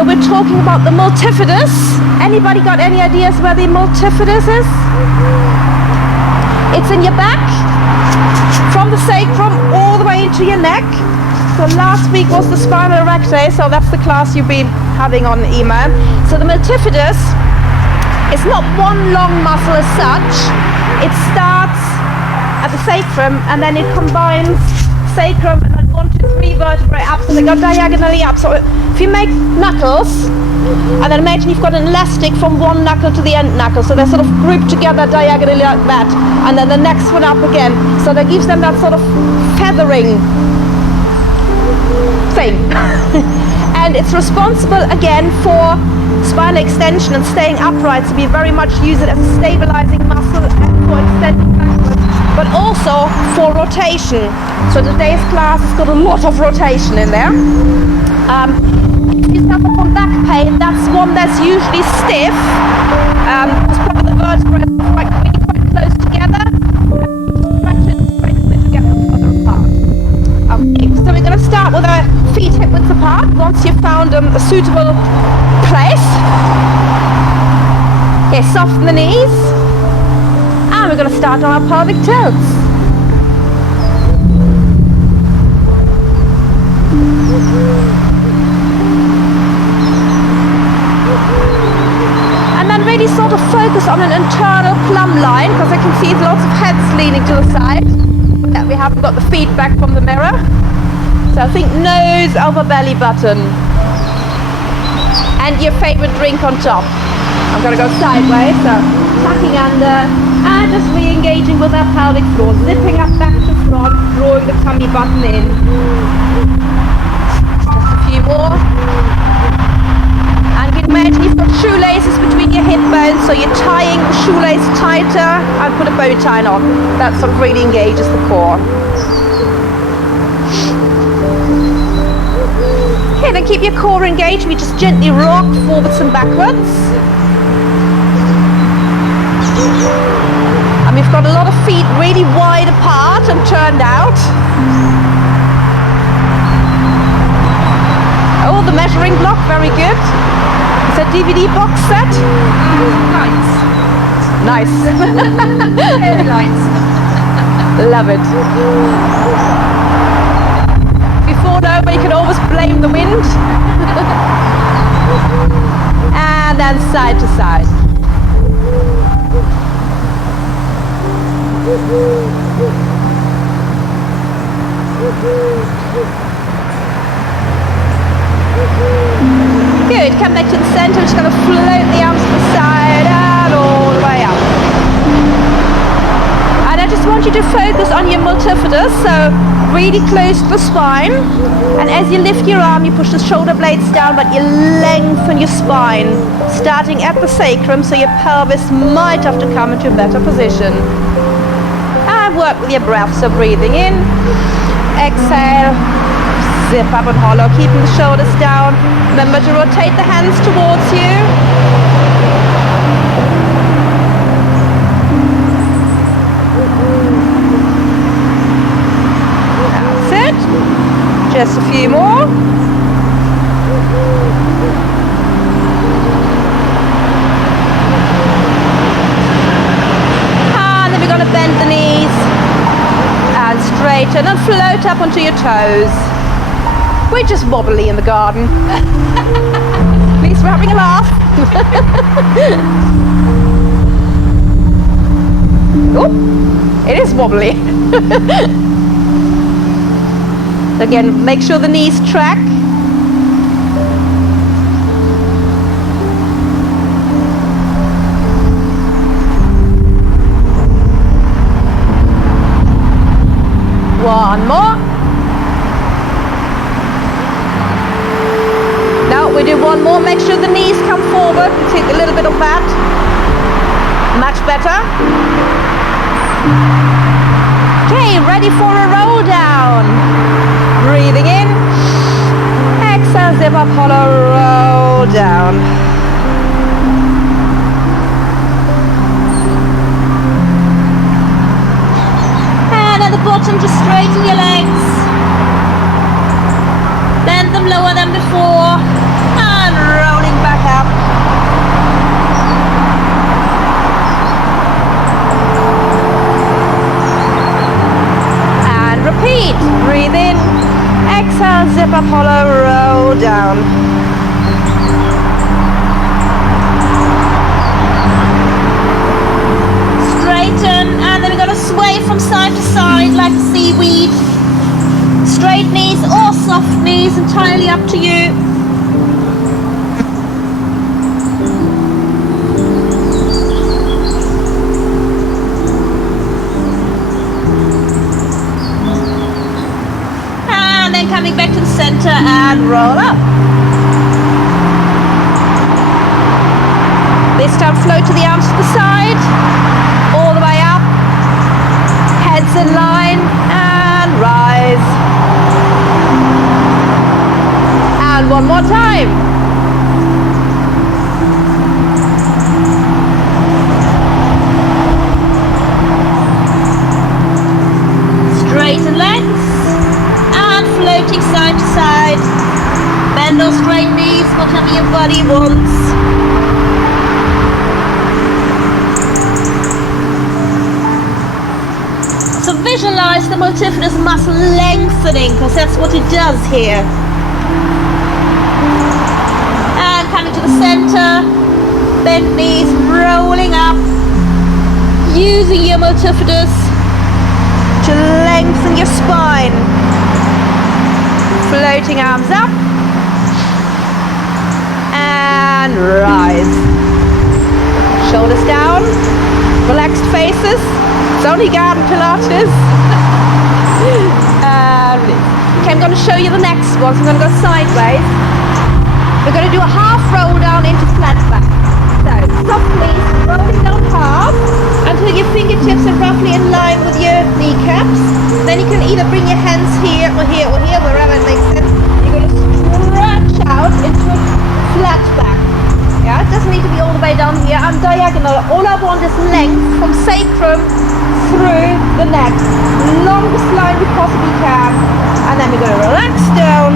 So we're talking about the multifidus. Anybody got any ideas where the multifidus is? It's in your back, from the sacrum all the way into your neck. So last week was the spinal erector, so that's the class you've been having on EMA. So the multifidus is not one long muscle as such. It starts at the sacrum and then it combines sacrum and then 1, 2, 3 vertebrae up, so they go diagonally up. So if you make knuckles, and then imagine you've got an elastic from one knuckle to the end knuckle, so they're sort of grouped together diagonally like that, and then the next one up again. So that gives them that sort of feathering thing. And it's responsible again for spinal extension and staying upright, so we very much use it as a stabilizing muscle and for extending backwards, but also for rotation. So today's class has got a lot of rotation in there. If you suffer from back pain, that's one that's usually stiff, because probably the vertebrae are quite close together. Okay, so we're going to start with our feet hip width apart. Once you've found a suitable place, okay, soften the knees, and we're going to start on our pelvic tilts. And then really sort of focus on an internal plumb line, because I can see lots of heads leaning to the side, but that we haven't got the feedback from the mirror. So I think nose over belly button. And your favorite drink on top. I'm going to go sideways, so tucking under and just re-engaging with our pelvic floor, zipping up back to front, drawing the tummy button in. Just a few more. And you can imagine you've got shoelaces between your hip bones, so you're tying the shoelace tighter and put a bow tie on. That sort of really engages the core. Okay, then keep your core engaged. We just gently rock forwards and backwards. And we've got a lot of feet really wide apart and turned out. Oh, the measuring block, very good. It's a DVD box set. Lights. Nice. Very lights. Love it. If you fall over, you can always blame the wind. And then side to side. Good, come back to the center, just going to float the arms to the side and all the way up. And I just want you to focus on your multifidus, so really close to the spine. And as you lift your arm, you push the shoulder blades down, but you lengthen your spine, starting at the sacrum, so your pelvis might have to come into a better position. And work with your breath, so breathing in, exhale, zip up and hollow, keeping the shoulders down. Remember to rotate the hands towards you. That's it. Just a few more. And then we're going to bend the knees and straighten and float up onto your toes. We're just wobbly in the garden. At least we're having a laugh. Oh, it is wobbly. Again, make sure the knees track. One more. We do one more, make sure the knees come forward, take a little bit of that, much better. Okay, ready for a roll down. Breathing in, exhale, zip up, hollow, roll down. And at the bottom, just straighten your legs. Bend them lower than before. And center and roll up. This time float to the arms to the side, all the way up, heads in line and rise. And one more time. Straighten legs and floating side to side. Bend or straight knees, whatever your body wants. So visualize the multifidus muscle lengthening, because that's what it does here. And coming to the center, bent knees, rolling up, using your multifidus to lengthen your spine. Floating arms up and rise. Shoulders down, relaxed faces. It's only garden Pilates. Okay, I'm going to show you the next one. So I'm going to go sideways. We're going to do a half roll down into flat back. So softly rolling down half until your fingertips are roughly in line with your kneecaps. Then you can either bring your hands here or here or here, wherever it makes sense. You're going to stretch out into a flat back. Yeah, it doesn't need to be all the way down here. I'm diagonal. All I want is length from sacrum through the neck. Longest line we possibly can. And then we're going to relax down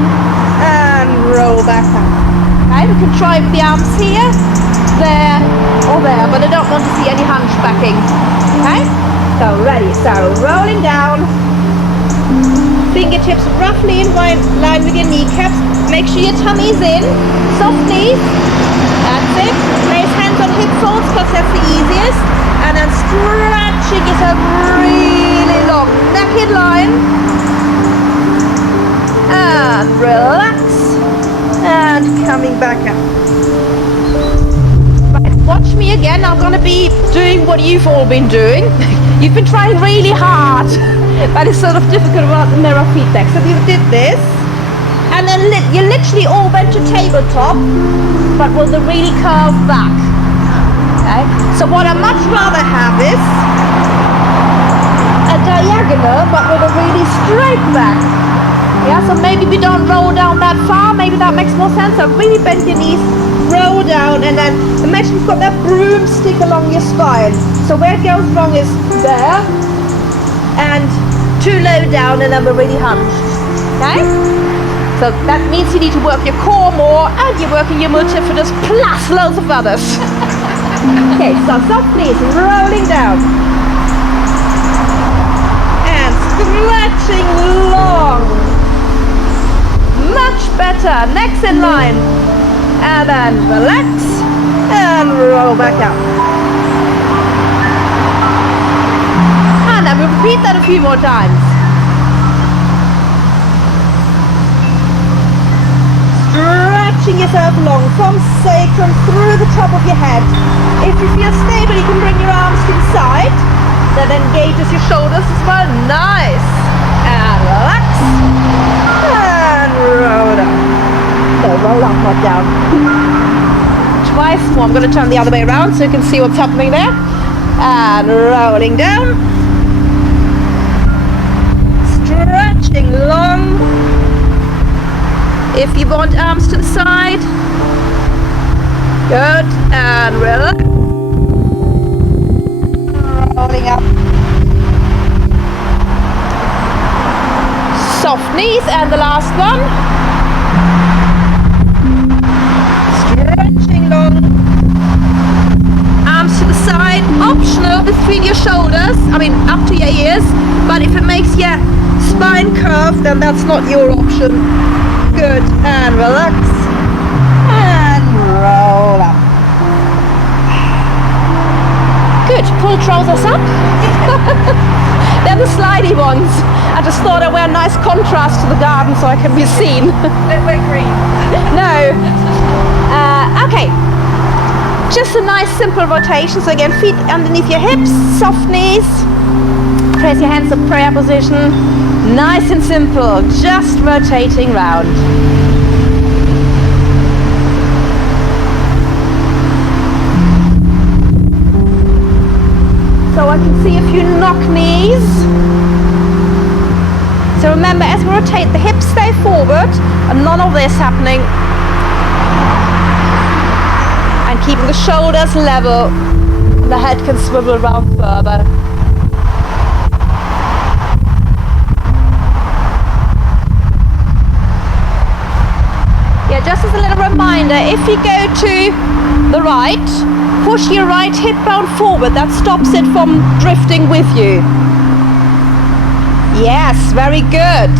and roll back up. Okay, we can try with the arms here, there or there, but I don't want to see any hunchbacking. Okay, so ready. So rolling down, fingertips roughly in line with your kneecaps. Make sure your tummy's in, soft knees. That's it. Place hands on hip folds because that's the easiest. And then stretching yourself really long. Neck in line. And relax. And coming back up. Right, watch me again. I'm going to be doing what you've all been doing. You've been trying really hard. But it's sort of difficult without the mirror feedback. So you did this. And then you literally all went to tabletop, but with a really curved back. Okay? So what I much rather have is a diagonal, but with a really straight back. Yeah, so maybe we don't roll down that far, maybe that makes more sense. So really bend your knees, roll down, and then imagine you've got that broomstick along your spine. So where it goes wrong is there, and too low down, and then we're really hunched. Okay? So that means you need to work your core more, and you're working your multifidus plus loads of others. Okay, so soft knees, rolling down. And stretching long. Much better. Neck's in line. And then relax and roll back up. And then we'll repeat that a few more times. Stretching yourself long from sacrum through the top of your head. If you feel stable, you can bring your arms to the side. That engages your shoulders as well. Nice. And relax. And roll up. So roll up, not down. Twice more. I'm going to turn the other way around so you can see what's happening there. And rolling down. Stretching long. If you want arms to the side. Good. And relax. Rolling up. Soft knees. And the last one. Stretching long. Arms to the side. Optional between your shoulders. I mean, up to your ears. But if it makes your spine curve, then that's not your option. Good. And relax. And roll up. Good. Pull trousers up. They're the slidey ones. I just thought I'd wear a nice contrast to the garden so I can be seen. Don't wear green. No. Okay. Just a nice simple rotation. So again, feet underneath your hips, soft knees. Place your hands in prayer position. Nice and simple, just rotating round. So I can see a few knock knees. So remember, as we rotate, the hips stay forward and none of this happening. And keeping the shoulders level, the head can swivel around further. Yeah, just as a little reminder, if you go to the right, push your right hip bone forward. That stops it from drifting with you. Yes, very good.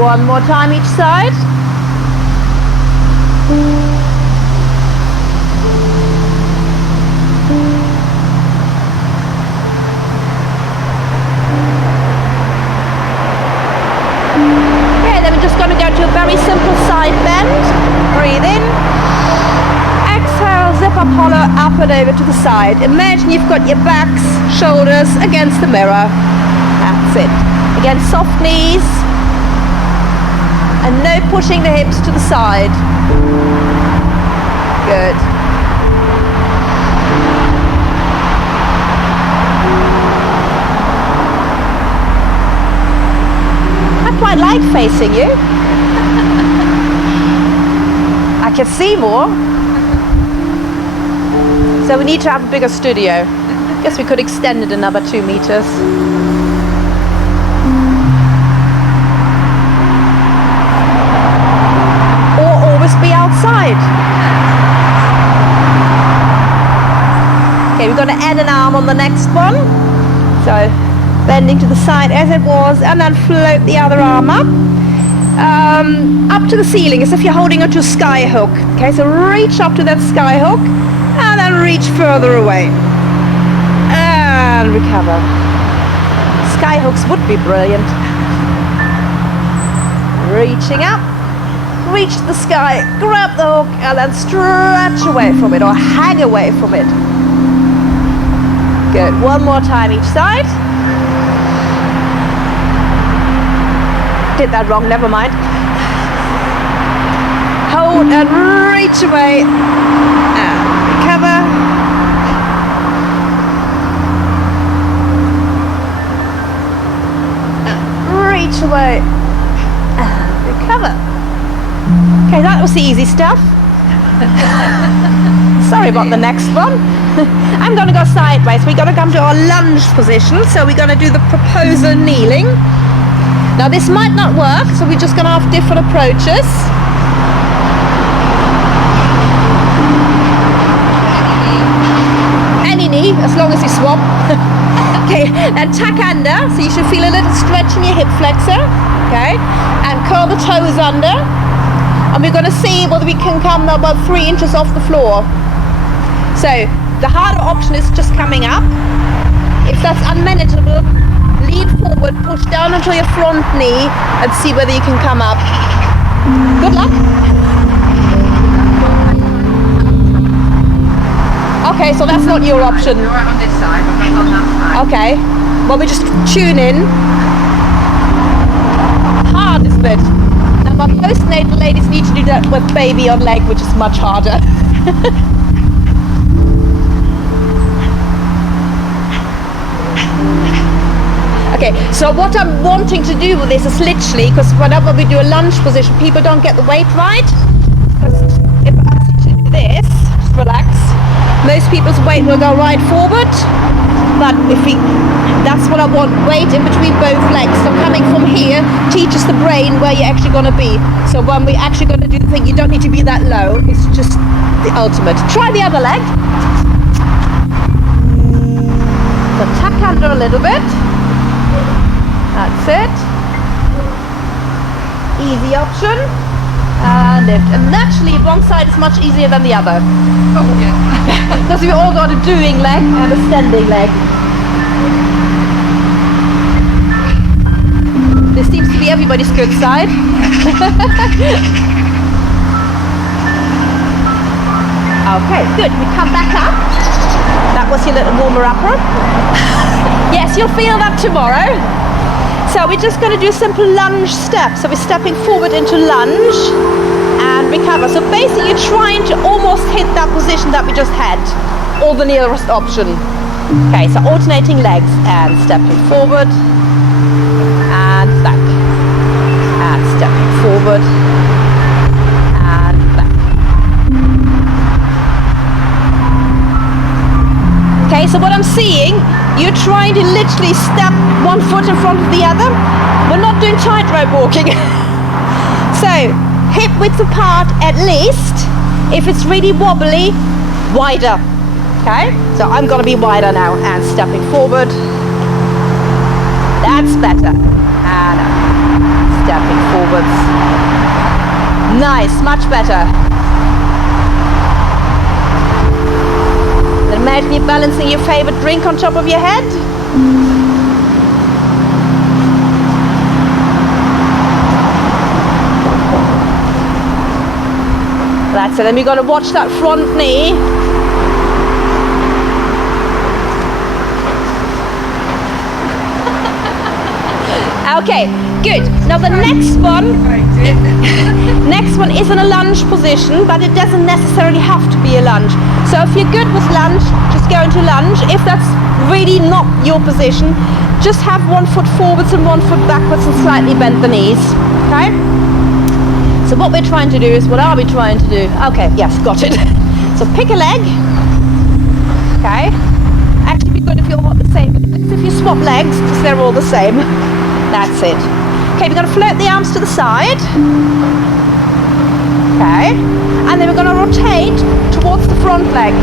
One more time each side. Okay, then we're just going to go to a very simple side bend. Breathe in. Exhale, zip up hollow, up and over to the side. Imagine you've got your backs, shoulders against the mirror. That's it. Again, soft knees. And no pushing the hips to the side. Good. I quite like facing you. I can see more. So we need to have a bigger studio. Guess we could extend it another 2 meters. Be outside. Okay, we're going to add an arm on the next one. So bending to the side as it was, and then float the other arm up to the ceiling, as if you're holding onto a sky hook. Okay, so reach up to that sky hook and then reach further away and recover. Sky hooks would be brilliant. Reaching up. Reach the sky, grab the hook and then stretch away from it or hang away from it. Good. One more time each side. Did that wrong, never mind. Hold and reach away and recover. And reach away and recover. Okay, that was the easy stuff. Sorry about the next one. I'm going to go sideways. We're going to come to our lunge position. So we're going to do the proposal kneeling. Now this might not work, so we're just going to have different approaches. Any knee, as long as you swap. Okay, and tuck under. So you should feel a little stretch in your hip flexor. Okay, and curl the toes under. And we're going to see whether we can come about 3 inches off the floor. So the harder option is just coming up. If that's unmanageable, lean forward, push down onto your front knee and see whether you can come up. Good luck. Okay, so that's not your option. You're right on this side, I'm not on that side. Okay, well we just tune in. Hardest bit. But postnatal ladies need to do that with baby on leg, which is much harder. Okay, so what I'm wanting to do with this is literally, because whenever we do a lunge position, people don't get the weight right. Because if I ask you to do this, just relax, most people's weight will go right forward. But that's what I want, weight in between both legs. So coming from here teaches the brain where you're actually going to be. So when we're actually going to do the thing, you don't need to be that low. It's just the ultimate. Try the other leg. So tuck under a little bit. That's it. Easy option. And lift. And naturally, one side is much easier than the other. Oh, yeah. Because we all got a doing leg and a standing leg. This seems to be everybody's good side. Okay, good. We come back up. That was your little warmer upper. Yes, you'll feel that tomorrow. So we're just going to do a simple lunge step. So we're stepping forward into lunge and recover. So basically you're trying to almost hit that position that we just had, or the nearest option. Okay, so alternating legs and stepping forward and back and stepping forward and back. Okay, so what I'm seeing, you're trying to literally step one foot in front of the other. We're not doing tightrope walking. So hip width apart at least. If it's really wobbly, wider. Okay, so I'm going to be wider now and stepping forward. That's better. And stepping forwards. Nice, much better. Then imagine you're balancing your favorite drink on top of your head. That's it. Then we've got to watch that front knee. Okay, good. Now the next one is in a lunge position, but it doesn't necessarily have to be a lunge. So if you're good with lunge, just go into lunge. If that's really not your position, just have one foot forwards and one foot backwards and slightly bend the knees. Okay? So what we're trying to do is, what are we trying to do? Okay, yes, got it. So pick a leg. Okay? Actually, it'd be good if you're all the same. If you swap legs, because they're all the same. That's it. Okay, we're going to float the arms to the side. Okay. And then we're going to rotate towards the front leg.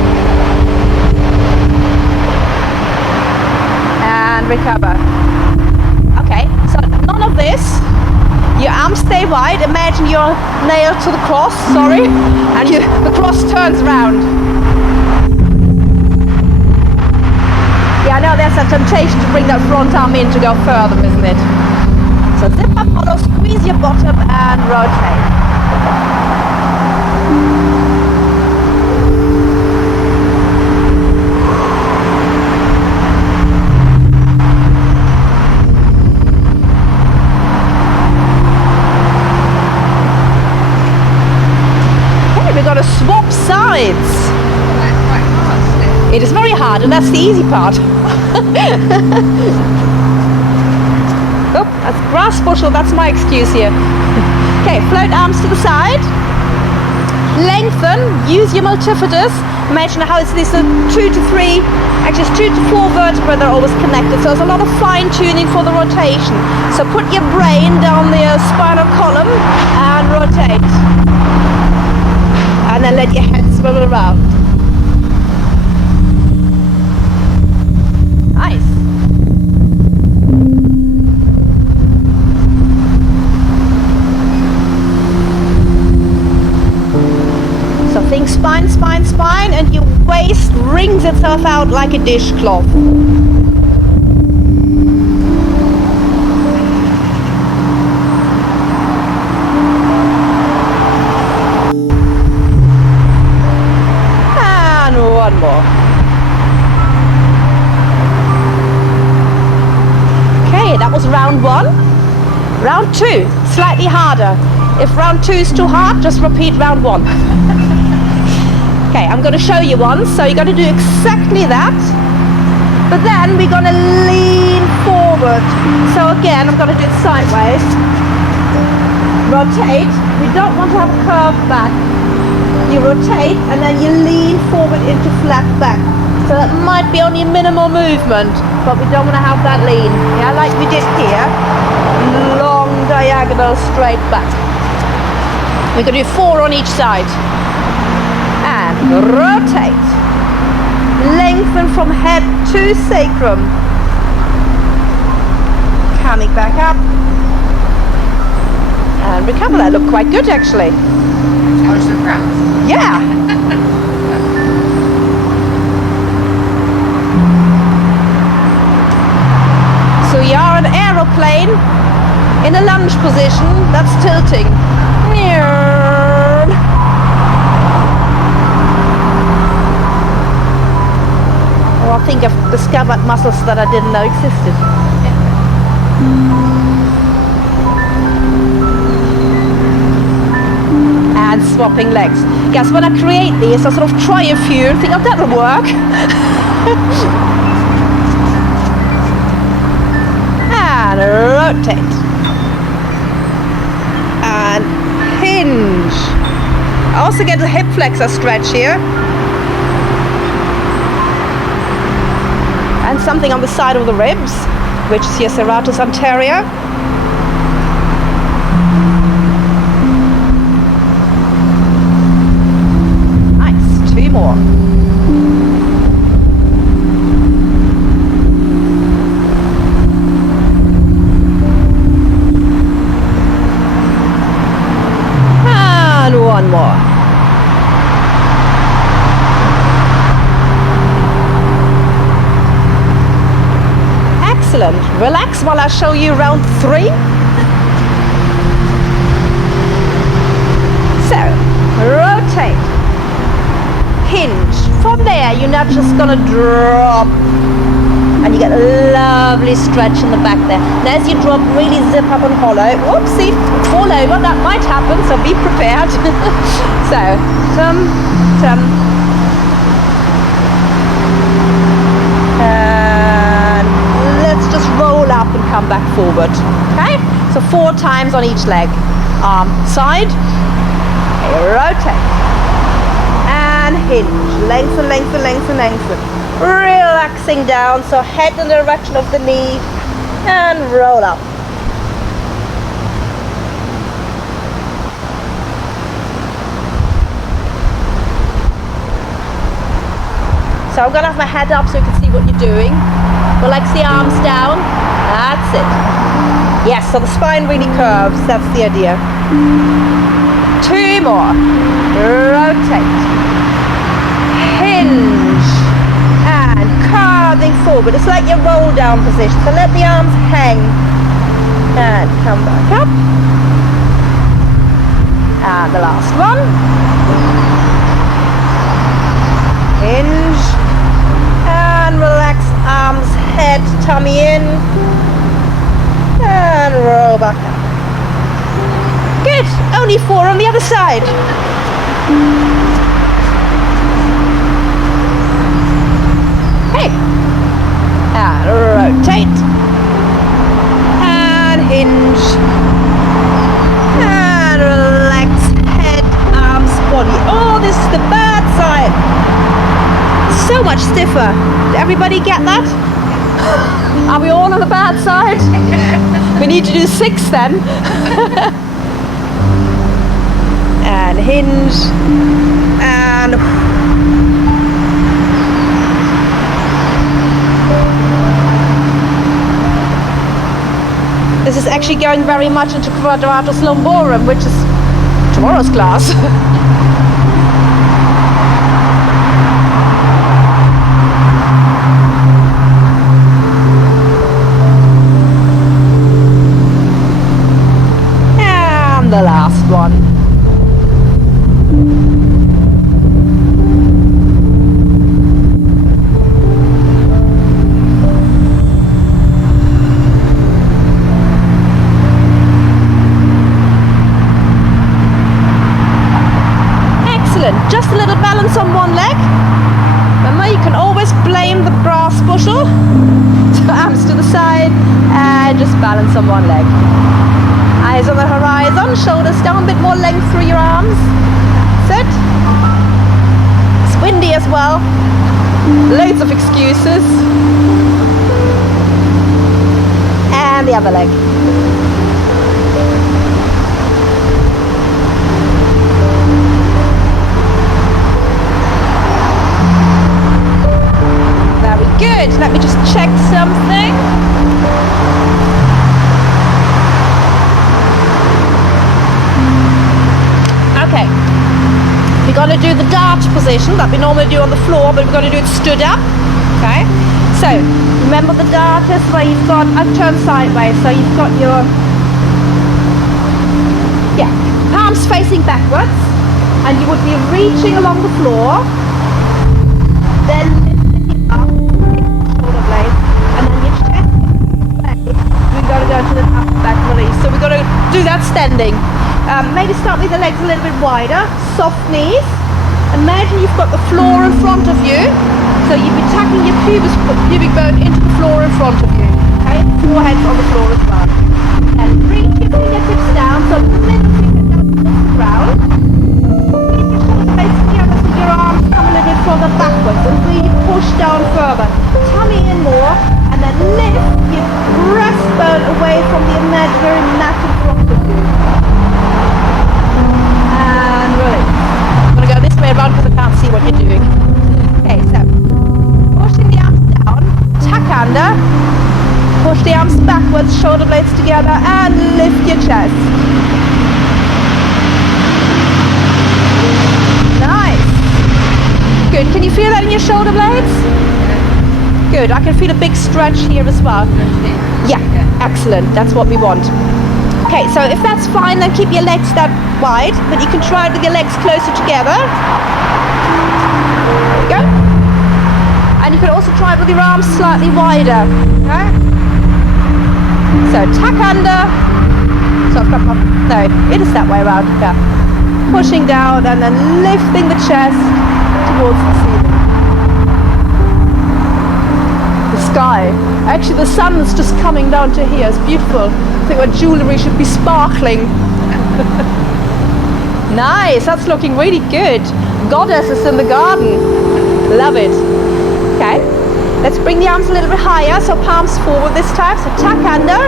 And recover. Okay, so none of this. Your arms stay wide. Imagine you're nailed to the cross, sorry. And the cross turns around. Yeah, I know there's a temptation to bring that front arm in to go further, isn't it? So zip up, follow, squeeze your bottom and rotate. Okay, we're going to swap sides. It is very hard, and that's the easy part. Oh, that's grass bushel, that's my excuse here. Okay, float arms to the side. Lengthen, use your multifidus. Imagine how it's this 2 to 3, actually it's 2 to 4 vertebrae that are always connected. So there's a lot of fine tuning for the rotation. So put your brain down the spinal column and rotate. And then let your head swivel around. Nice. So think spine, spine, spine, and your waist wrings itself out like a dishcloth. And one more. That was round 1. Round 2, slightly harder. If round 2 is too hard, just repeat round 1. Okay, I'm going to show you one. So you're going to do exactly that. But then we're going to lean forward. So again, I'm going to do it sideways. Rotate. We don't want to have a curved back. You rotate and then you lean forward into flat back. So that might be only a minimal movement, but we don't want to have that lean. Yeah, like we did here. Long diagonal straight back. We're going to do 4 on each side. And rotate. Lengthen from head to sacrum. Coming back up. And recover. That looked quite good actually. I was surprised. Yeah. So you are an aeroplane in a lunge position that's tilting. I think I've discovered muscles that I didn't know existed. And swapping legs. Guess when I create these, I sort of try a few and think, oh, that'll work. And rotate. And hinge. I also get a hip flexor stretch here. And something on the side of the ribs, which is your serratus anterior. Nice, 2 more. And 1 more. Excellent. Relax while I show you round 3. So, rotate, hinge. From there, you're not just gonna drop, and you get a lovely stretch in the back there. And as you drop, really zip up and hollow. Whoopsie, fall over. That might happen, so be prepared. So, and let's just roll up and come back forward. Okay? So 4 times on each leg. Arm side. Okay, rotate. And hinge. Lengthen, lengthen, lengthen, lengthen. Relaxing down. So head in the direction of the knee. And roll up. So I'm going to have my head up so you can see what you're doing. Relax the arms down. That's it. Yes, so the spine really curves. That's the idea. 2 more. Rotate. Hinge. And curving forward. It's like your roll down position. So let the arms hang. And come back up. And the last one. Hinge. And relax, arms, head, tummy in, and roll back up. Good, only 4 on the other side. Hey, and rotate, and hinge, and relax, head, arms, body. Oh, this is the bad side. So much stiffer. Did everybody get that? Are we all on the bad side? We need to do 6 then. And hinge. And this is actually going very much into quadratus lumborum, which is tomorrow's class. The last one. Excellent. Just a little balance on one leg. Remember, you can always blame the brass bushel. So arms to the side and just balance on one leg. Eyes on the horizon, shoulders down, a bit more length through your arms. Sit. It's windy as well. Loads of excuses. And the other leg. Very good. Let me just check something. Okay, we're going to do the dart position that we normally do on the floor, but we're going to do it stood up. Okay, so remember the dart is where you've got, I've turned sideways, so you've got your, palms facing backwards, and you would be reaching along the floor, then lifting it up do that standing. Maybe start with the legs a little bit wider, soft knees. Imagine you've got the floor in front of you, so you'd be tucking your pubic bone into the floor in front of you. Okay, forehead's on the floor as well. And bring your fingertips down, so the middle finger down to the ground. Keep your shoulders blades together so your arms come a little bit further backwards and really push down further. Tummy in more, and then lift your breastbone away from the imaginary mat in front of you. And release. I'm going to go this way around because I can't see what you're doing. Okay, so pushing the arms down, tuck under, push the arms backwards, shoulder blades together, and lift your chest. Nice. Good. Can you feel that in your shoulder blades? Good. I can feel a big stretch here as well. Yeah, excellent. That's what we want. Okay, so if that's fine, then keep your legs that wide, but you can try it with your legs closer together. There you go. And you can also try it with your arms slightly wider. Okay? So tuck under. So I've got my, no, it is that way around. Yeah. Pushing down and then lifting the chest towards the ceiling. The sky. Actually, the sun's just coming down to here. It's beautiful. I think my jewellery should be sparkling. Nice, that's looking really good. Goddess is in the garden. Love it. Okay, let's bring the arms a little bit higher, so palms forward this time. So tuck under.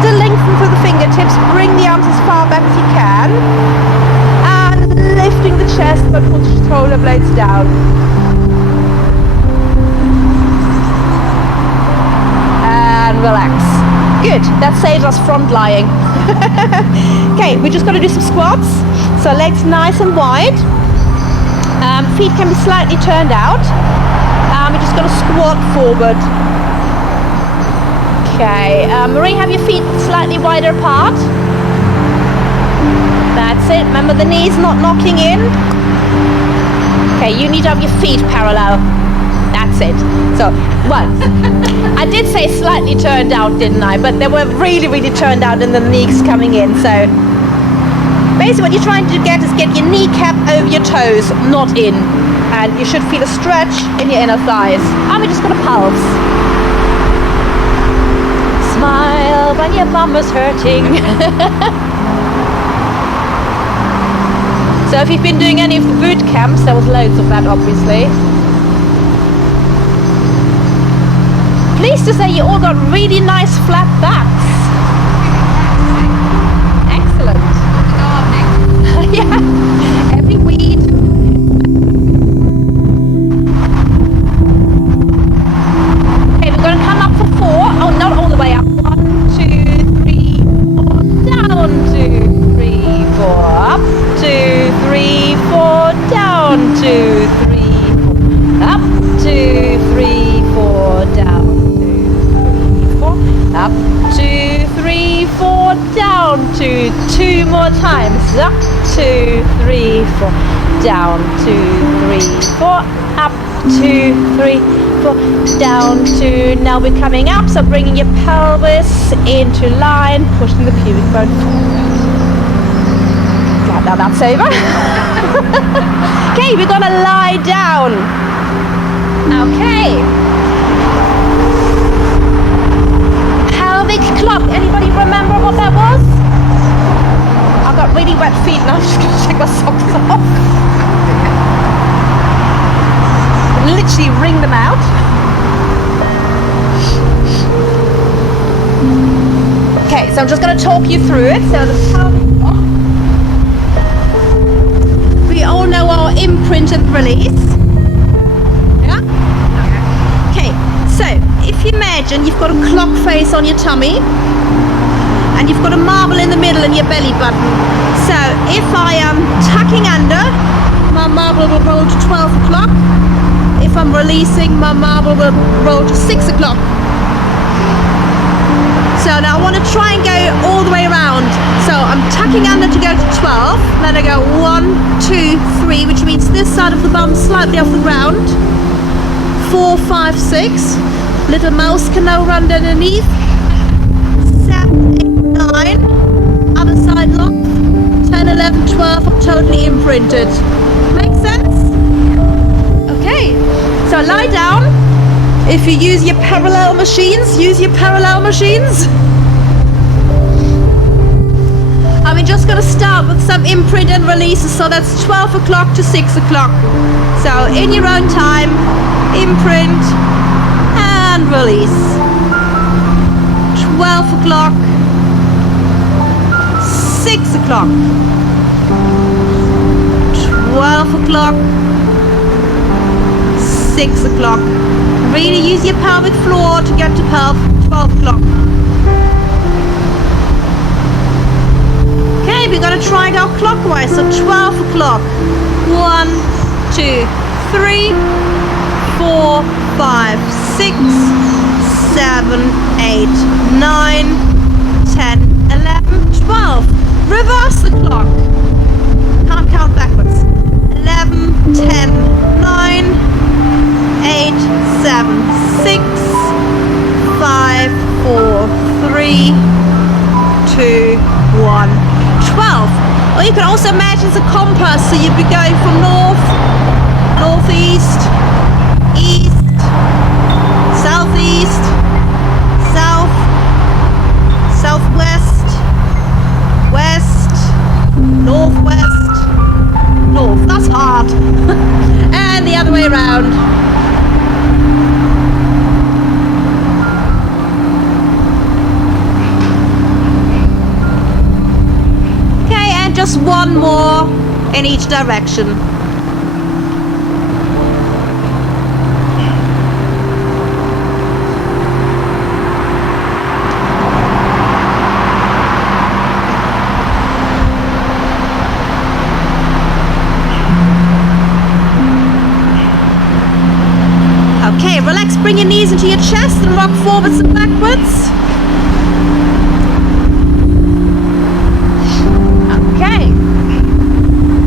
Still lengthen through the fingertips. Bring the arms as far back as you can. And lifting the chest, but pull the shoulder blades down. And relax. Good, that saves us front lying. Okay, we're just going to do some squats. So legs nice and wide. Feet can be slightly turned out. We're just going to squat forward. Okay, Marie, have your feet slightly wider apart. That's it. Remember the knees not knocking in. Okay, you need to have your feet parallel. That's it. So, well, I did say slightly turned out, didn't I? But they were really, really turned out and the knees coming in. So, basically what you're trying to get is get your kneecap over your toes, not in. And you should feel a stretch in your inner thighs. And we're just going to pulse. Smile when your bum is hurting. So if you've been doing any of the boot camps, there was loads of that, obviously. Pleased to say you all got really nice flat backs. Excellent. Yeah, every weed. Okay, we're going to come up for 4. Oh, not all the way up. 1, 2, 3, 4. Down, 2, 3, 4. Up, 2, 3, 4. Down, 2, 3, 4. Up, 2, 3, 4. Down. Up, 2, 3, 4, down, 2, 2 more times, up, 2, 3, 4, down, 2, 3, 4, up, 2, 3, 4, down, 2, now we're coming up, so bringing your pelvis into line, pushing the pubic bone forward. Glad now that's over. Okay, we're gonna lie down. Okay. Clock. Anybody remember what that was? I've got really wet feet and I'm just going to take my socks off. Literally wring them out. Okay, so I'm just going to talk you through it. So the pelvic block. We all know our imprint and release. Yeah? Okay, so if you imagine you've got a clock face on your tummy and you've got a marble in the middle in your belly button. So if I am tucking under, my marble will roll to 12 o'clock. If I'm releasing, my marble will roll to 6 o'clock. So now I want to try and go all the way around. So I'm tucking under to go to 12, then I go 1, 2, 3, which means this side of the bum slightly off the ground. 4, 5, 6. Little mouse can now run underneath. 7, 8, 9. imprinted. Make sense? Okay, so lie down. If you use your parallel machines, use your parallel machines. And we're just going to start with some imprint and releases, so that's 12 o'clock to 6 o'clock. So in your own time, imprint and release. 12 o'clock, 6 o'clock, 12 o'clock, 6 o'clock. Really use your pelvic floor to get to 12 o'clock. Okay, we're going to try it out clockwise. So 12 o'clock. 1, 2, 3, 4, 5, 6, 7, 8, 9, 10, 11, 12. Reverse the clock. Can't count backwards. 11, 10, 9, 8, 7, 6, 5, 4, 3, 2, 1, 12. Or you can also imagine it's a compass, so you'd be going from north, northeast, east, southeast, south, southwest, west, northwest, north. That's hard. And the other way around. Okay, and just one more in each direction. Okay, relax, bring your knees into your chest and rock forwards and backwards. Okay.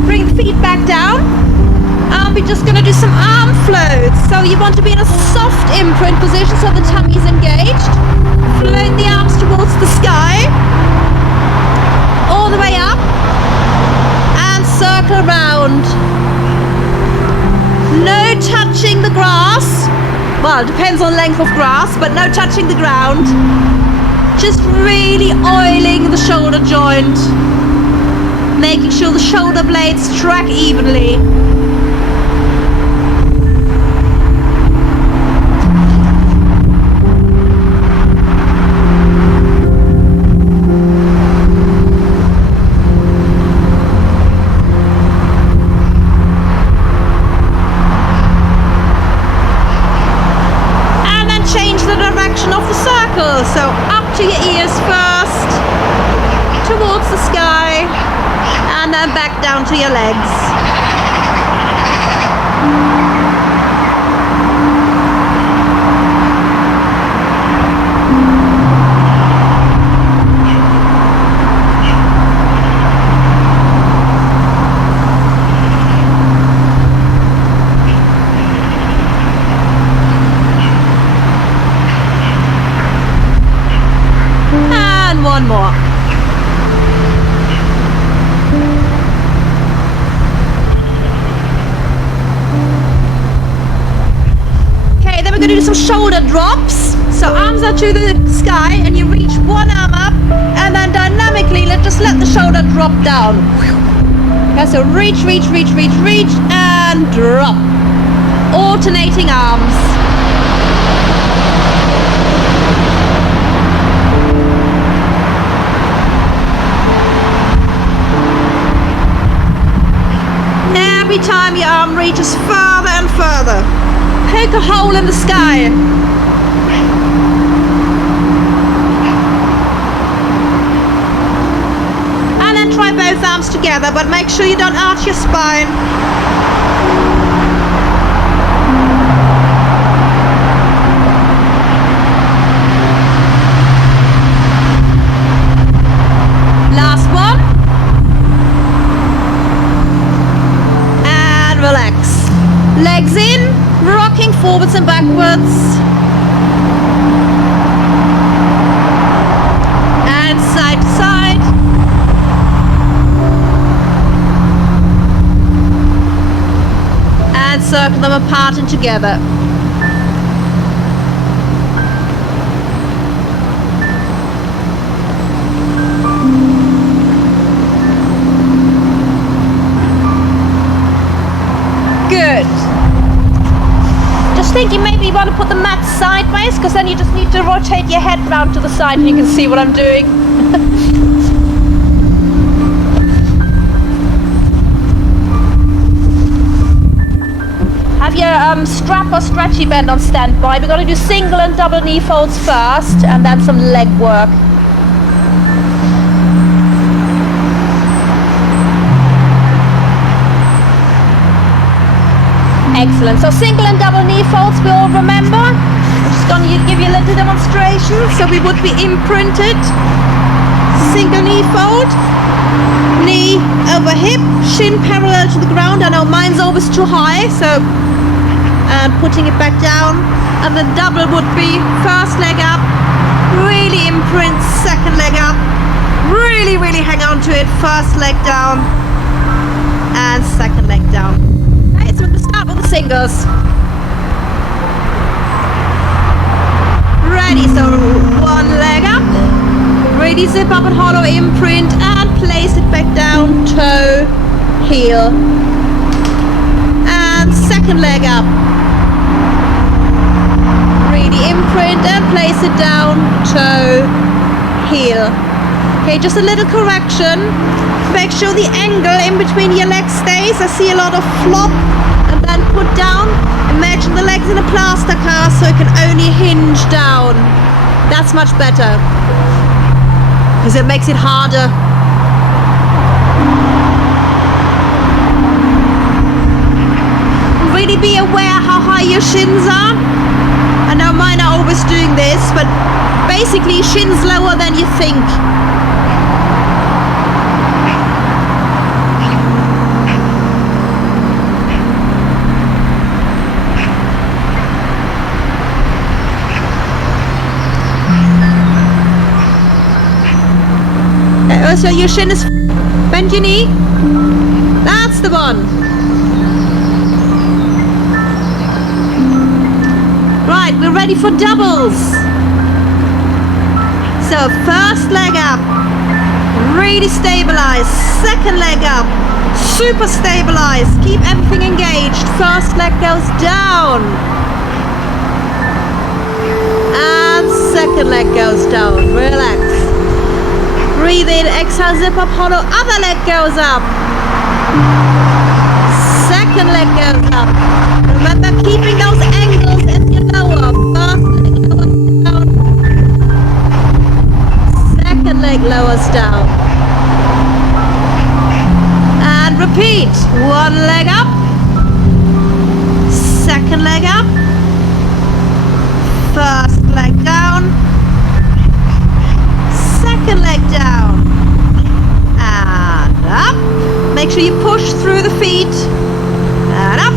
Bring the feet back down. We're just going to do some arm floats. So you want to be in a soft imprint position so the tummy is engaged. Float the arms towards the sky. All the way up. And circle around. No touching the grass. Well, it depends on length of grass, but no touching the ground. Just really oiling the shoulder joint. Making sure the shoulder blades track evenly. Of the circle, so up to your ears first, towards the sky, and then back down to your legs. One more. Okay, then we're going to do some shoulder drops. So arms are to the sky and you reach one arm up and then dynamically just let the shoulder drop down. Okay, so reach, reach, reach, reach, reach and drop. Alternating arms. Every time your arm reaches further and further, poke a hole in the sky. And then try both arms together, but make sure you don't arch your spine. Last one. Relax. Legs in, rocking forwards and backwards. And side to side. circle them apart and together. Good. Just thinking maybe you want to put the mat sideways, because then you just need to rotate your head round to the side and you can see what I'm doing. Have your strap or stretchy band on standby. We're going to do single and double knee folds first, and then some leg work. Excellent. So single and double knee folds we all remember. I'm just going to give you a little demonstration. So we would be imprinted. Single knee fold. Knee over hip. Shin parallel to the ground. I know mine's always too high. So putting it back down. And the double would be first leg up. Really imprint. Second leg up. Really, really hang on to it. First leg down. And second leg down. So we'll start with the singles. Ready, so one leg up. Ready, zip up and hollow imprint and place it back down, toe, heel. And second leg up. Ready, imprint and place it down, toe, heel. Okay, just a little correction. Make sure the angle in between your legs stays. I see a lot of flop. And then put down. Imagine the legs in a plaster cast so it can only hinge down. That's much better, because it makes it harder. Really be aware how high your shins are. I know mine are always doing this, but basically shins lower than you think. So your shin is, bend your knee, that's the one. Right, we're ready for doubles. So first leg up, really stabilize. Second leg up, super stabilize. Keep everything engaged. First leg goes down. And second leg goes down. Relax. Breathe in, exhale, zip up, hollow, other leg goes up. Second leg goes up. Remember keeping those angles as you lower. First leg lowers down. Second leg lowers down. And repeat. One leg up. Second leg up. First leg down. Second leg down and up. Make sure you push through the feet and up.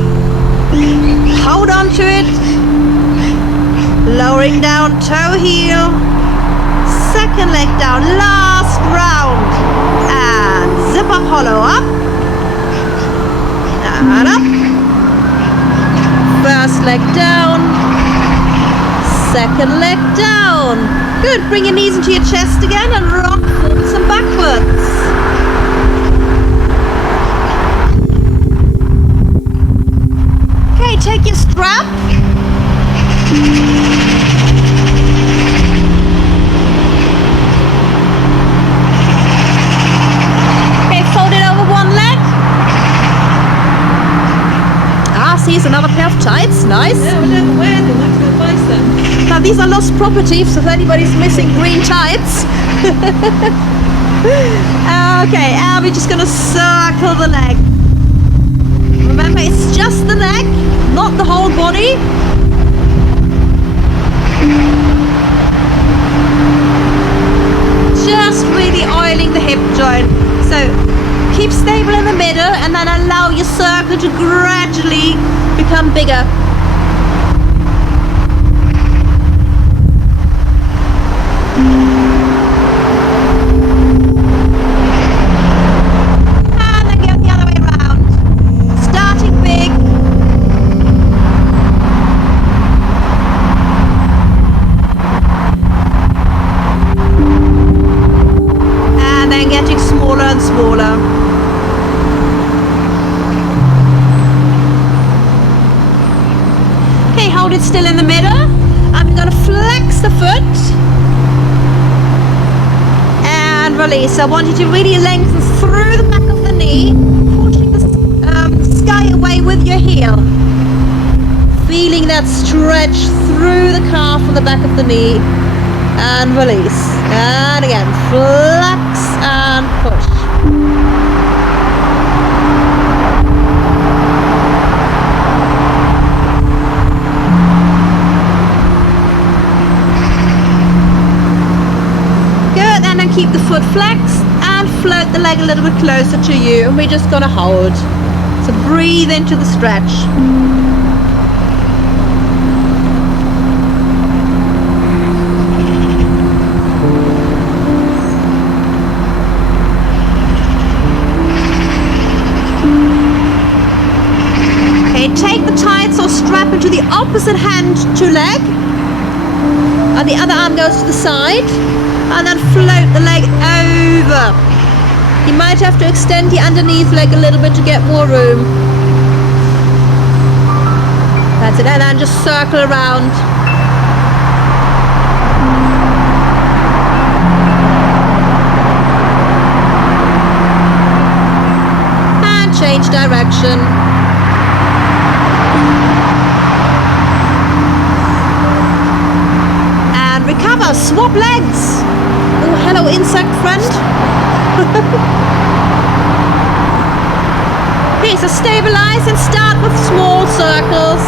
Hold on to it. Lowering down, toe heel. Second leg down, last round. And zip up, hollow up. And up. First leg down. Second leg down. Good, bring your knees into your chest again and rock forwards and backwards. Okay, take your strap. Okay, fold it over one leg. Ah, see, it's another pair of tights, nice. Yeah, we don't wear them, I can advise them. Now these are lost property, so if anybody's missing green tights. Okay, and we're just gonna circle the leg. Remember, it's just the leg, not the whole body. Just really oiling the hip joint. So keep stable in the middle and then allow your circle to gradually become bigger. And then go the other way around. Starting big, the foot. And release. I want you to really lengthen through the back of the knee, pushing the sky away with your heel. Feeling that stretch through the calf on the back of the knee. And release. And again, flex and push. Good, and then keep the foot flexed and float the leg a little bit closer to you. And we're just gonna hold. So breathe into the stretch. Take the tights or strap into the opposite hand to leg, and the other arm goes to the side, and then float the leg over. You might have to extend the underneath leg a little bit to get more room. That's it, and then just circle around. And change direction. Recover, swap legs. Oh, hello insect friend. Okay, so stabilize and start with small circles.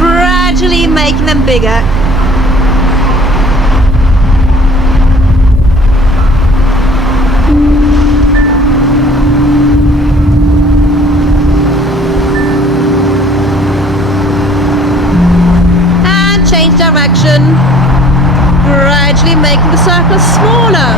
Gradually making them bigger. Direction, gradually making the circle smaller.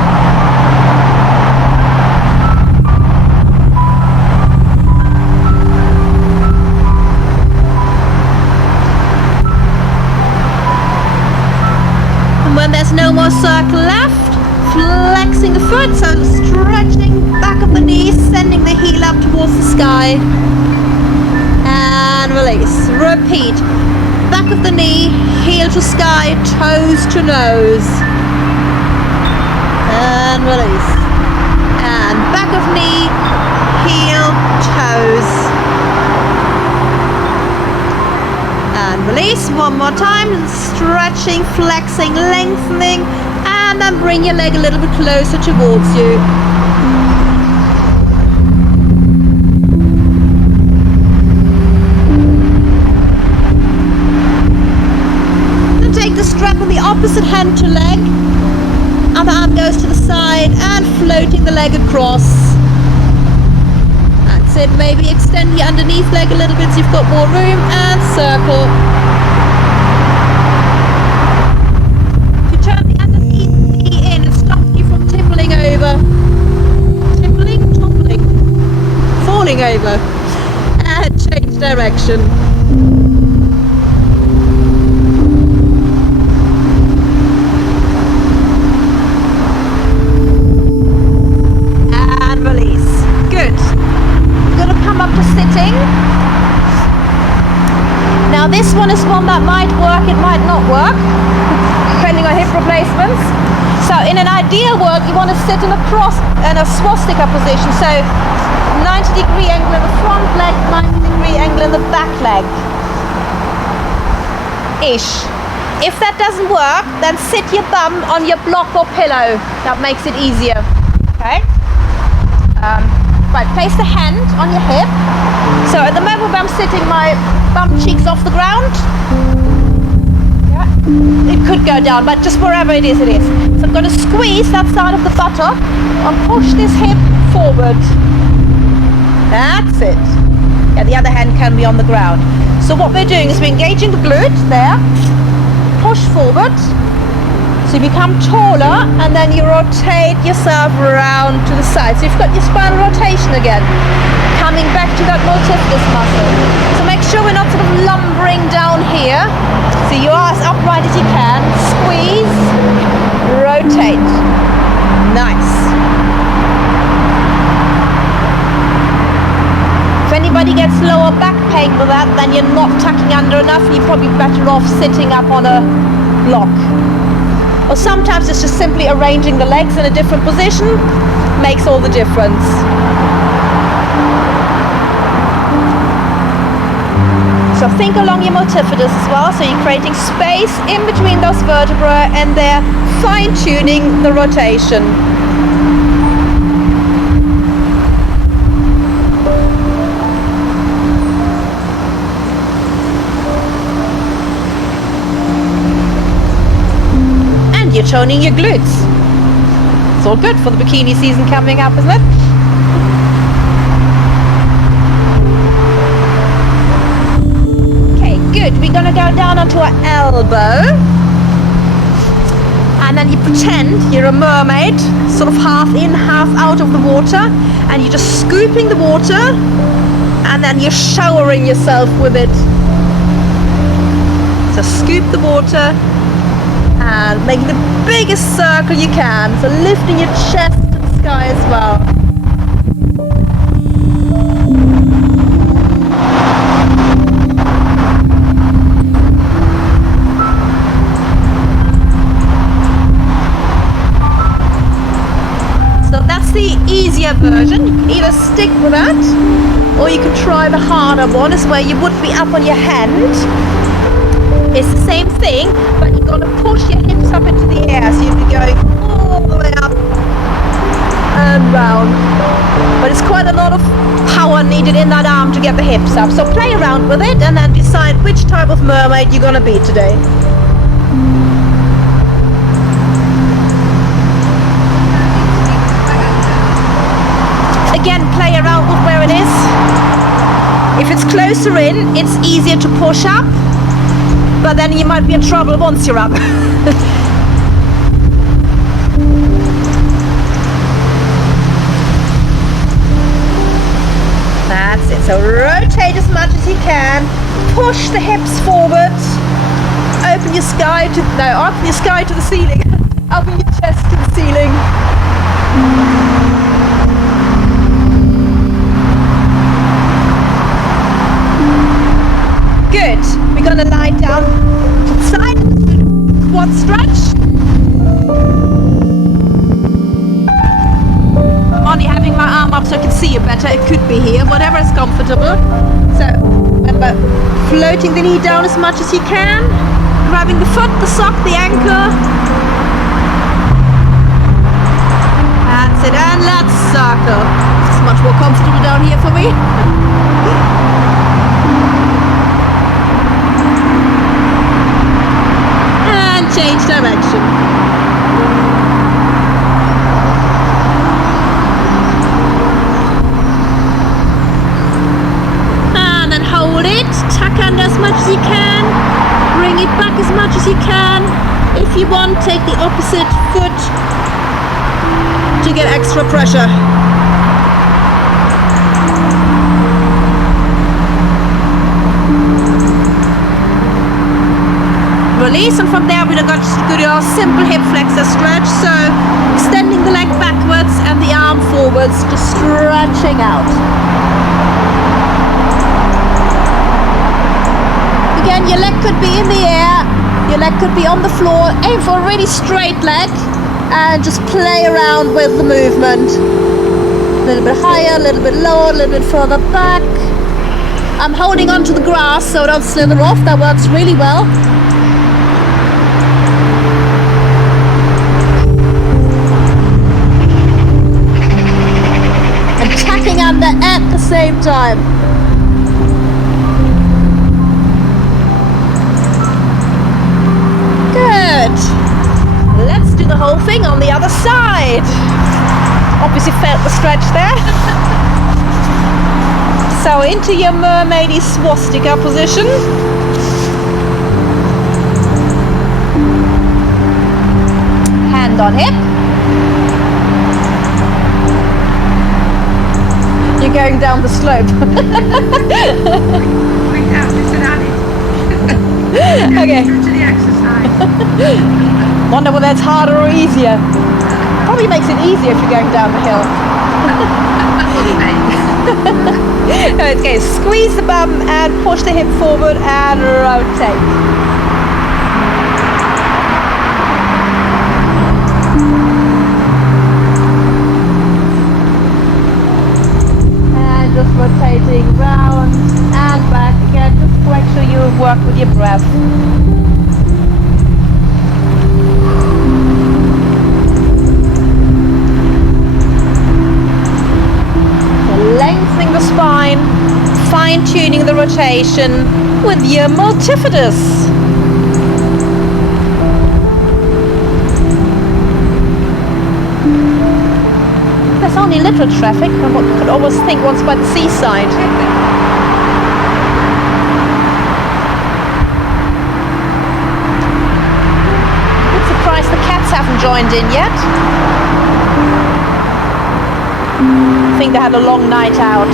And when there's no more circle left, flexing the foot, so stretching back of the knee, sending the heel up towards the sky, and release. Repeat. Back of the knee, heel to sky, toes to nose. And release. And back of knee, heel, toes. And release. One more time. Stretching, flexing, lengthening. And then bring your leg a little bit closer towards you. Strap on the opposite hand to leg, other arm goes to the side and floating the leg across. That's it, maybe extend the underneath leg a little bit so you've got more room, and circle. If you turn the underneath knee in, it stops you from tippling over. Tippling, toppling, falling over. And change direction. Now this one is one that might work, it might not work, depending on hip replacements. So in an ideal work, you want to sit in a cross and a swastika position. So 90-degree angle in the front leg, 90-degree angle in the back leg. Ish. If that doesn't work, then sit your bum on your block or pillow. That makes it easier. Okay? Right, place the hand on your hip. So at the moment where I'm sitting, my bum cheeks off the ground. Yeah, it could go down, but just wherever it is, it is. So I'm going to squeeze that side of the buttock and push this hip forward. That's it. Yeah, the other hand can be on the ground. So what we're doing is we're engaging the glute there. Push forward. So you become taller, and then you rotate yourself around to the side. So you've got your spinal rotation again, coming back to that multifidus muscle. So make sure we're not sort of lumbering down here. So you are as upright as you can. Squeeze, rotate. Nice. lower back pain with that, then you're not tucking under enough and you're probably better off sitting up on a block. Or sometimes it's just simply arranging the legs in a different position makes all the difference. So think along your multifidus as well, so you're creating space in between those vertebrae and they're fine-tuning the rotation. And you're toning your glutes. It's all good for the bikini season coming up, isn't it? Good, we're gonna go down onto our elbow and then you pretend you're a mermaid, sort of half in, half out of the water, and you're just scooping the water and then you're showering yourself with it. So scoop the water and making the biggest circle you can, so lifting your chest to the sky as well. The easier version, you can either stick with that or you can try the harder one, is where you would be up on your hand. It's the same thing, but you've got to push your hips up into the air, so you'll be going all the way up and round. But it's quite a lot of power needed in that arm to get the hips up, so play around with it and then decide which type of mermaid you're going to be today. Again, play around with where it is. If it's closer in, it's easier to push up, but then you might be in trouble once you're up. That's it. So rotate as much as you can. Push the hips forward. Open your sky to the ceiling. Open your chest to the ceiling. Good. We're going to lie down to the side, quad stretch. I'm only having my arm up so I can see you better. It could be here, whatever is comfortable. So remember, floating the knee down as much as you can, grabbing the foot, the sock, the ankle. That's it, and let's circle. It's much more comfortable down here for me. Change direction. And then hold it, tuck under as much as you can, bring it back as much as you can. If you want, take the opposite foot to get extra pressure. Release, and from there we're going to do our simple hip flexor stretch, so extending the leg backwards and the arm forwards, just stretching out. Again, your leg could be in the air, your leg could be on the floor. Aim for a really straight leg and just play around with the movement. A little bit higher, a little bit lower, a little bit further back. I'm holding onto the grass so don't slither off, that works really well. Under at the same time. Good. Let's do the whole thing on the other side. Obviously felt the stretch there. So into your mermaidy swastika position. Hand on hip. You're going down the slope. Okay. To the exercise. Wonder whether it's harder or easier. Probably makes it easier if you're going down the hill. Okay, squeeze the bum and push the hip forward and rotate. And just rotating round and back again, just to make sure you work with your breath. Lengthening the spine, fine-tuning the rotation with your multifidus. There's only little traffic, and what could almost think one's by the seaside. I'm surprised the cats haven't joined in yet. I think they had a long night out.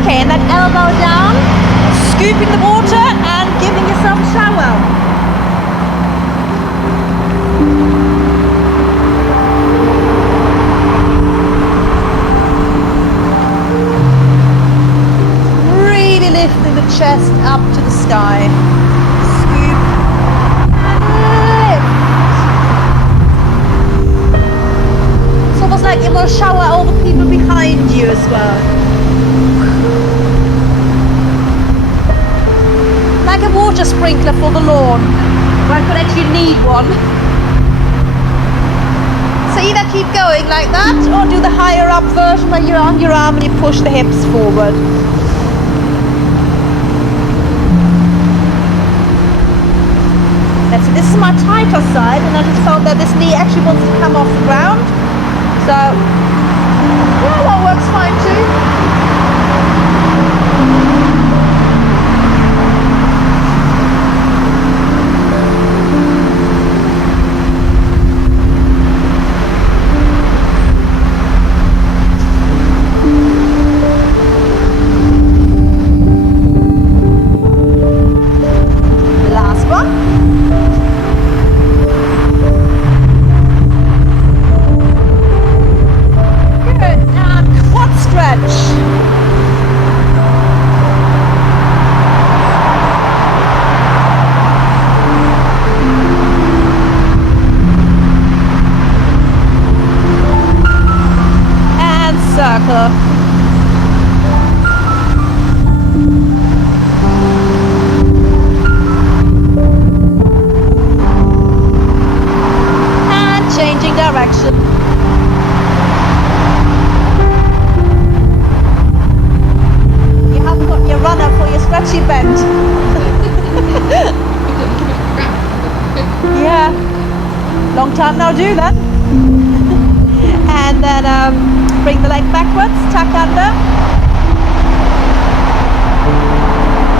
Okay, and that elbow down, scooping the water and giving yourself a shower. Really lifting the chest up to the sky. Scoop and lift. It's almost like you will shower all the people behind you as well. Like a water sprinkler for the lawn. Well, I could actually need one. So either keep going like that or do the higher up version where you're on your arm and you push the hips forward. So this is my tighter side, and I just felt that this knee actually wants to come off the ground. So, yeah, that works fine too. Last one. Circle. And changing direction. You haven't got your runner for your stretchy bend. Yeah, long time no do that. And then bring the leg backwards, tuck under,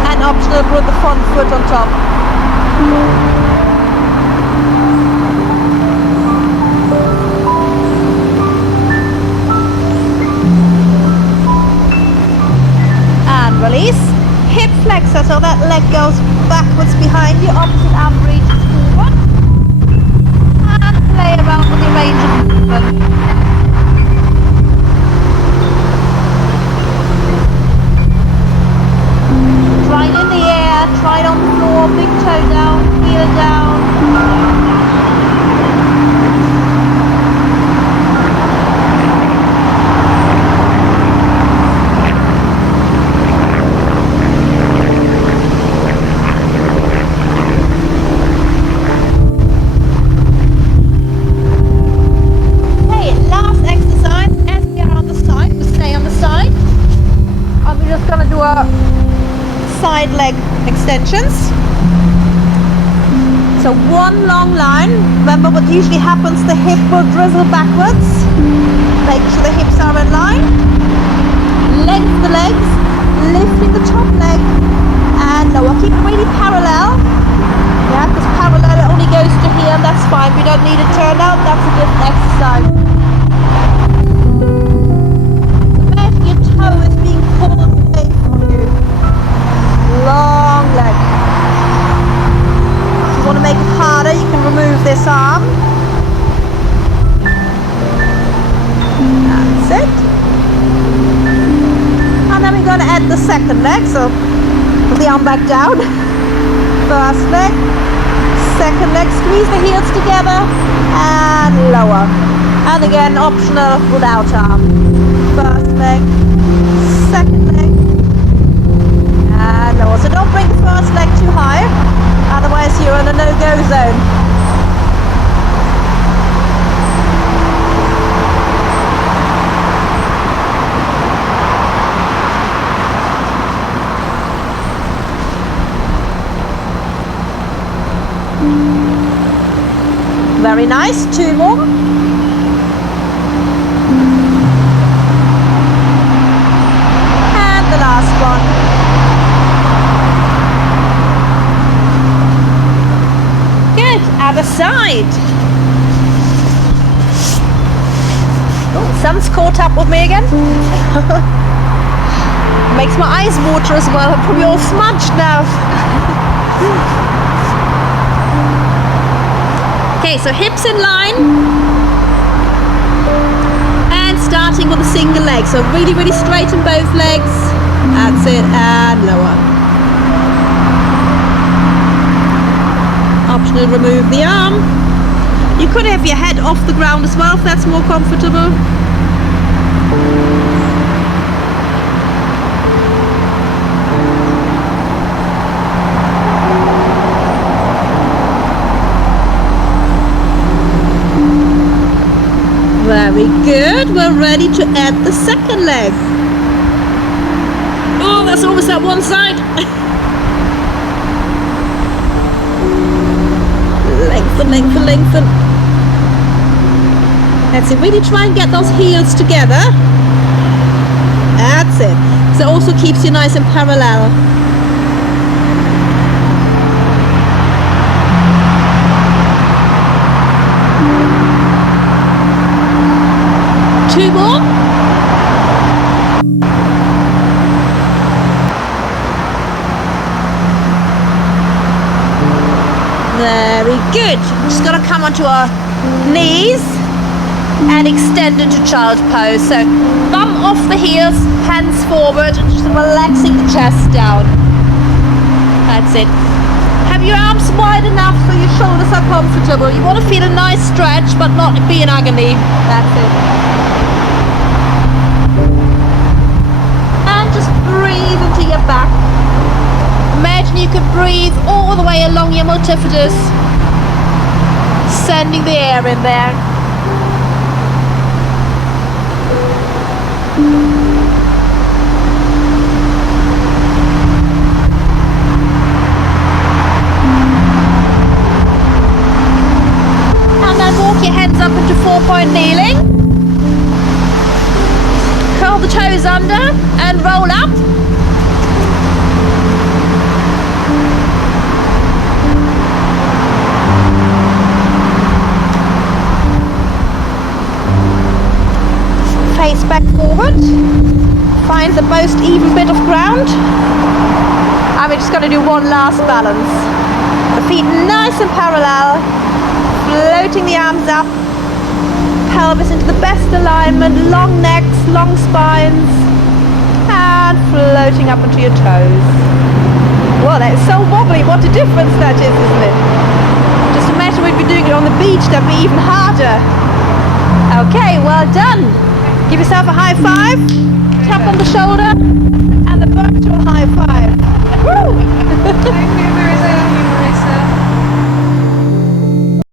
and optional put the front foot on top. And release. Hip flexor, so that leg goes backwards behind you, opposite arm reaches forward. And play around with your range of movement. Try it in the air, try it on the floor, big toe down, heel down. Okay, last exercise, as we are on the side, we stay on the side. And we're just gonna do a side leg extensions. So one long line. Remember what usually happens, the hip will drizzle backwards. Make sure the hips are in line. Lengthen the legs, lifting the top leg and lower. Keep really parallel. Yeah, because parallel it only goes to here, and that's fine. We don't need a turn out, that's a different exercise. Imagine your toe is being pulled away from you. Long leg. If you want to make it harder, you can remove this arm. That's it. And then we're going to add the second leg, so put the arm back down. First leg, second leg, squeeze the heels together and lower. And again, optional without arm. First leg, second leg, and lower. So don't bring the first leg too high, otherwise you're in a no-go zone. Very nice, 2 more. And the last one. Good, other side. Oh, sun's caught up with me again. Makes my eyes water as well. I'm probably all smudged now. Okay, so hips in line and starting with a single leg. So really, really straighten both legs. That's it, and lower. Optional, remove the arm. You could have your head off the ground as well if that's more comfortable. Very good, we're ready to add the second leg. Oh, that's almost that one side. Lengthen, lengthen, lengthen. That's it, really try and get those heels together. That's it. So it also keeps you nice and parallel. Two more. Very good. Just going to come onto our knees and extend into child pose. So bum off the heels, hands forward, and just relaxing the chest down. That's it. Have your arms wide enough so your shoulders are comfortable. You want to feel a nice stretch, but not be in agony. That's it. Breathe into your back. Imagine you could breathe all the way along your multifidus, sending the air in there. And then walk your hands up into 4-point kneeling. Curl the toes under and roll up. Face back forward. Find the most even bit of ground. And we're just going to do one last balance. The feet nice and parallel. Floating the arms up. Pelvis into the best alignment, long necks, long spines, and floating up into your toes. Well, that is so wobbly. What a difference that is, isn't it? Just imagine we'd be doing it on the beach. That'd be even harder. Okay, well done. Give yourself a high five, tap on the shoulder, and the virtual high five. Woo!